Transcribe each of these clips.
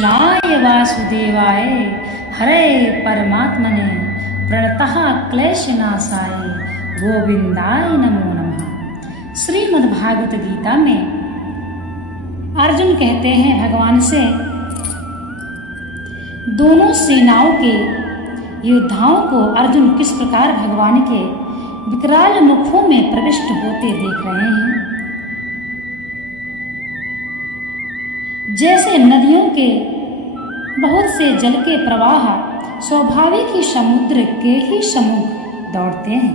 कृष्णाय वासुदेवाय हरे परमात्मने प्रणतः क्लेशनाशाय गोविंदाय नमो नमः। श्रीमद्भागवत गीता में अर्जुन कहते हैं भगवान से, दोनों सेनाओं के योद्धाओं को अर्जुन किस प्रकार भगवान के विकराल मुखों में प्रविष्ट होते देख रहे हैं। जैसे नदियों के बहुत से जल के प्रवाह स्वाभाविक ही समुद्र के ही सम्मुख दौड़ते हैं,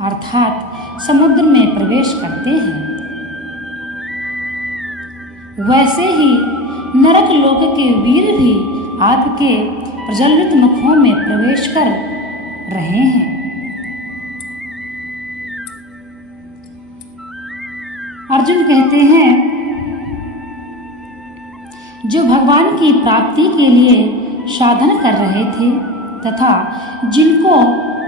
अर्थात समुद्र में प्रवेश करते हैं, वैसे ही नरक लोक के वीर भी आपके प्रज्वलित मुखों में प्रवेश कर रहे हैं। अर्जुन कहते हैं, जो भगवान की प्राप्ति के लिए साधन कर रहे थे तथा जिनको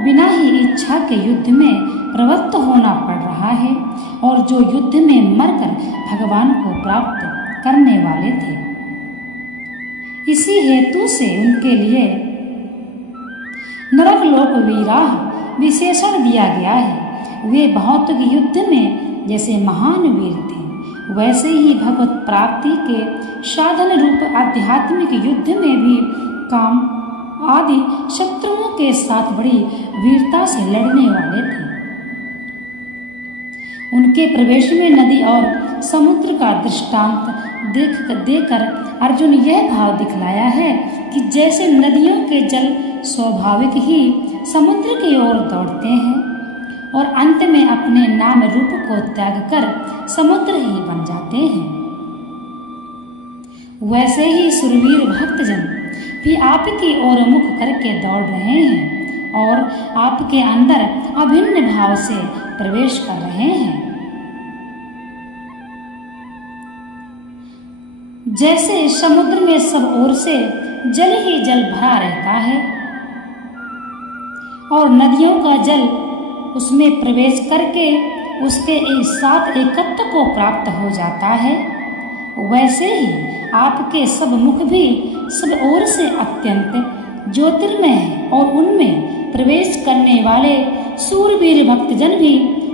बिना ही इच्छा के युद्ध में प्रवृत्त होना पड़ रहा है और जो युद्ध में मरकर भगवान को प्राप्त करने वाले थे, इसी हेतु से उनके लिए नरक लोक वीराह विशेषण दिया गया है। वे भौतिक युद्ध में जैसे महान वीर थे, वैसे ही भगवत प्राप्ति के साधन रूप आध्यात्मिक युद्ध में भी काम आदि शत्रुओं के साथ बड़ी वीरता से लड़ने वाले थे। उनके प्रवेश में नदी और समुद्र का दृष्टांत देकर अर्जुन यह भाव दिखलाया है कि जैसे नदियों के जल स्वाभाविक ही समुद्र की ओर दौड़ते हैं और अंत में अपने नाम रूप को त्याग कर समुद्र ही बन जाते हैं, वैसे ही सुरवीर भक्तजन भी आपकी ओर मुख करके दौड़ रहे हैं और आपके अंदर अभिन्न भाव से प्रवेश कर रहे हैं। जैसे समुद्र में सब ओर से जल ही जल भरा रहता है और नदियों का जल उसमें प्रवेश करके उसके साथ एकत्व को प्राप्त हो जाता है, वैसे ही आपके सब मुख भी सब ओर से अत्यंत ज्योतिर्मय है और उनमें प्रवेश करने वाले सूरवीर भक्तजन भी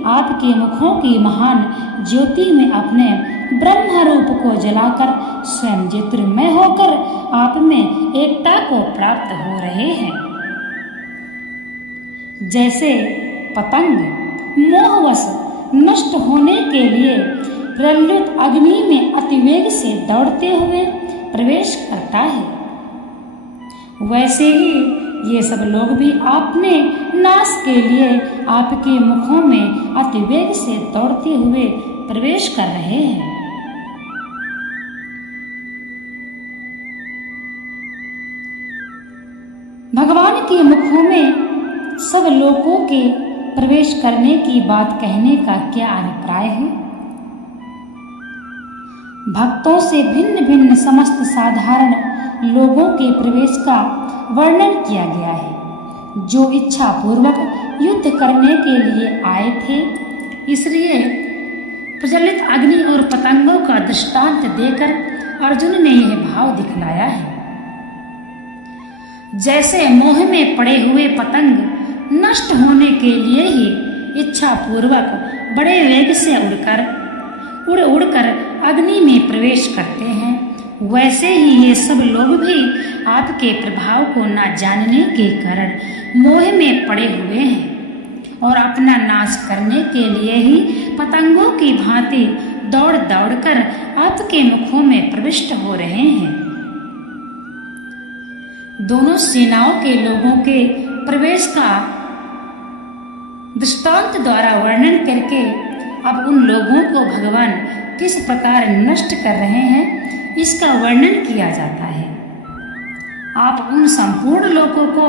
आपके मुखों की महान ज्योति में अपने ब्रह्म रूप को जलाकर स्वयं ज्योतिर्मय होकर आप में एकता को प्राप्त हो रहे हैं। जैसे पतंग मोहवश नष्ट होने के लिए प्रज्वलित अग्नि में अतिवेग से दौड़ते हुए प्रवेश करता है, वैसे ही ये सब लोग भी अपने नाश के लिए आपके मुखों में अतिवेग से दौड़ते हुए प्रवेश कर रहे हैं। भगवान के मुखों में सब लोगों के प्रवेश करने की बात कहने का क्या अभिप्राय है। भक्तों से भिन्न भिन्न समस्त साधारण लोगों के प्रवेश का वर्णन किया गया है, जो इच्छा पूर्वक युद्ध करने के लिए आए थे। इसलिए प्रज्वलित अग्नि और पतंगों का दृष्टांत देकर अर्जुन ने यह भाव दिखलाया है। जैसे मोह में पड़े हुए पतंग नष्ट होने के लिए ही इच्छा पूर्वक बड़े वेग से उड़कर अग्नि में प्रवेश करते हैं, वैसे ही ये सब लोग भी आपके प्रभाव को न जानने के कारण मोह में पड़े हुए हैं और अपना नाश करने के लिए ही पतंगों की भांति दौड़ दौड़कर आपके मुखों में प्रविष्ट हो रहे हैं। दोनों सेनाओं के लोगों के प्रवेश का दृष्टांत द्वारा वर्णन करके अब उन लोगों को भगवान किस प्रकार नष्ट कर रहे हैं, इसका वर्णन किया जाता है। आप उन संपूर्ण लोगों को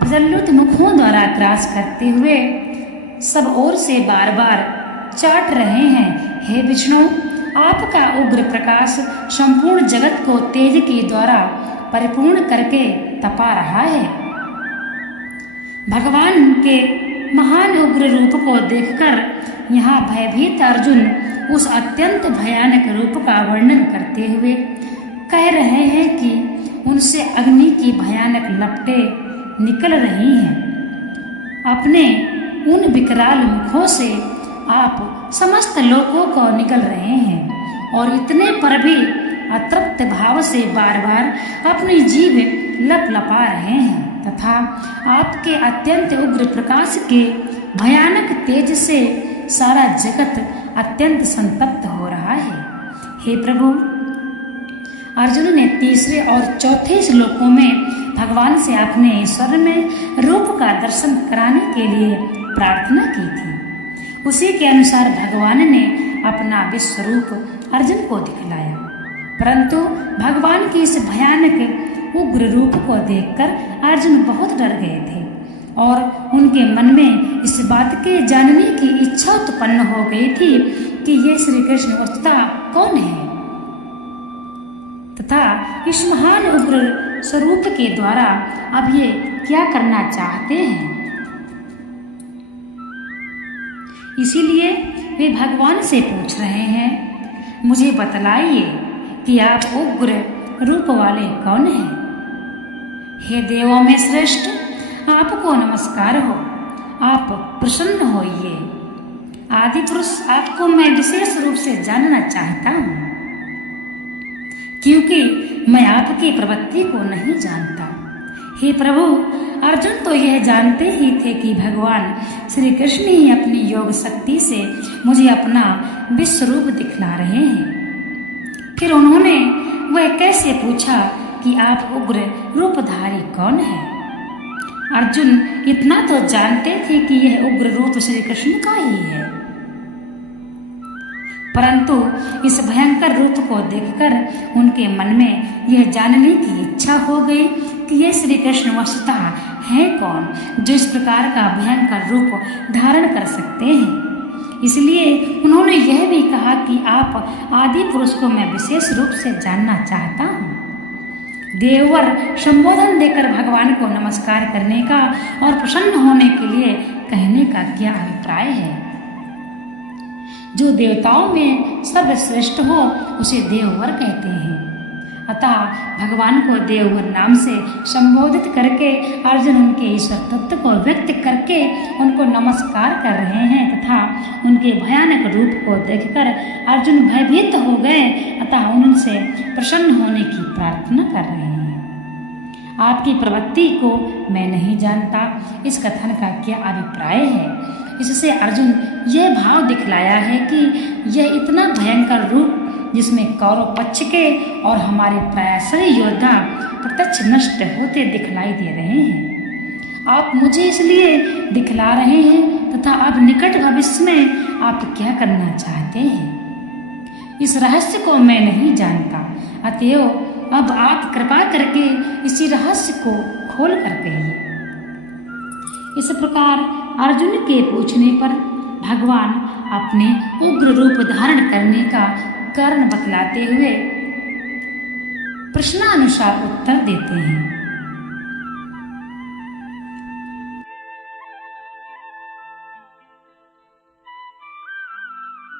प्रज्वलित मुखों द्वारा ग्रास करते हुए सब ओर से बार बार चाट रहे हैं। हे विष्णु, आपका उग्र प्रकाश संपूर्ण जगत को तेज के द्वारा परिपूर्ण करके तपा रहा है। भगवान के महान उग्र रूप को देखकर यहाँ भयभीत अर्जुन उस अत्यंत भयानक रूप का वर्णन करते हुए कह रहे हैं कि उनसे अग्नि की भयानक लपटें निकल रही हैं। अपने उन विकराल मुखों से आप समस्त लोगों को निकल रहे हैं और इतने पर भी अतृप्त भाव से बार बार अपनी जीभ लपलपा रहे हैं तथा आपके अत्यंत उग्र प्रकाश के भयानक तेज से सारा जगत अत्यंत संतप्त हो रहा है। हे प्रभु, अर्जुन ने तीसरे और चौथे श्लोकों में भगवान से अपने ईश्वर में रूप का दर्शन कराने के लिए प्रार्थना की थी। उसी के अनुसार भगवान ने अपना विश्व रूप अर्जुन को दिखलाया, परंतु भगवान के इस भयानक उग्र रूप को देखकर अर्जुन बहुत डर गए थे और उनके मन में इस बात के जानने की इच्छा उत्पन्न हो गई थी कि ये श्री कृष्ण वस्तुतः कौन है तथा इस महान उग्र स्वरूप के द्वारा अब ये क्या करना चाहते हैं। इसीलिए वे भगवान से पूछ रहे हैं, मुझे बतलाइए कि आप उग्र रूप वाले कौन हैं। हे देवों में श्रेष्ठ, आपको नमस्कार हो, आप प्रसन्न होइए। आदि पुरुष, आपको मैं विशेष रूप से जानना चाहता हूँ, क्योंकि मैं आपकी प्रवृत्ति को नहीं जानता। हे प्रभु, अर्जुन तो यह जानते ही थे कि भगवान श्री कृष्ण ही अपनी योग शक्ति से मुझे अपना विश्व रूप दिखला रहे हैं। फिर उन्होंने वह कैसे पूछा कि आप उग्र रूपधारी कौन है। अर्जुन इतना तो जानते थे कि यह उग्र रूप श्री कृष्ण का ही है, परंतु इस भयंकर रूप को देखकर उनके मन में यह जानने की इच्छा हो गई कि यह श्री कृष्ण वस्तुतः है कौन, जो इस प्रकार का भयंकर रूप धारण कर सकते हैं। इसलिए उन्होंने यह भी कहा कि आप आदि पुरुष को मैं विशेष रूप से जानना चाहता हूँ। देववर संबोधन देकर भगवान को नमस्कार करने का और प्रसन्न होने के लिए कहने का क्या अभिप्राय है। जो देवताओं में सर्वश्रेष्ठ हो उसे देववर कहते हैं। अतः भगवान को देववर नाम से संबोधित करके अर्जुन उनके ईश्वर तत्व को व्यक्त करके उनको नमस्कार कर रहे हैं तथा उनके भयानक रूप को देखकर अर्जुन भयभीत हो गए, अतः उनसे प्रसन्न होने की प्रार्थना कर रहे हैं। आपकी प्रवृत्ति को मैं नहीं जानता, इस कथन का क्या अभिप्राय है। इससे अर्जुन यह भाव दिखलाया है कि यह इतना भयंकर रूप जिसमें कौरव पक्ष के और हमारे प्रायश्चित योद्धा प्रत्यक्ष नष्ट होते दिखलाई दे रहे हैं। आप मुझे इसलिए दिखला रहे हैं तथा अब निकट भविष्य में आप क्या करना चाहते हैं, इस रहस्य को मैं नहीं जानता। अतएव अब आप कृपा करके इसी रहस्य को खोल कर कहिए। इस प्रकार अर्जुन के पूछने पर भगवान अपने उग्र रूप धारण करने का कारण बतलाते हुए प्रश्नानुसार उत्तर देते हैं।